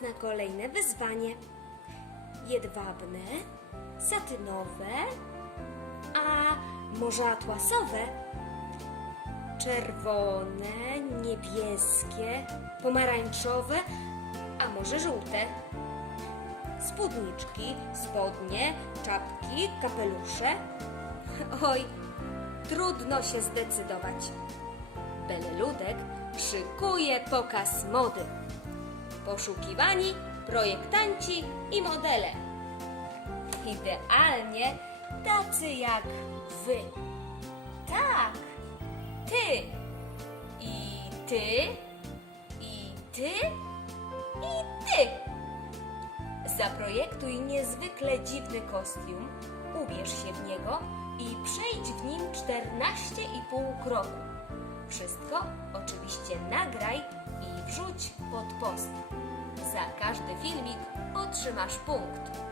na kolejne wyzwanie. Jedwabne, satynowe, a może atłasowe? Czerwone, niebieskie, pomarańczowe, a może żółte? Spódniczki, spodnie, czapki, kapelusze? Oj, trudno się zdecydować. Beleludek szykuje pokaz mody. Poszukiwani, projektanci i modele. Idealnie tacy jak wy. Tak, ty i ty i ty i ty. Zaprojektuj niezwykle dziwny kostium, ubierz się w niego i przejdź w nim 14,5 kroku. Wszystko oczywiście nagraj wrzuć pod post. Za każdy filmik otrzymasz punkt.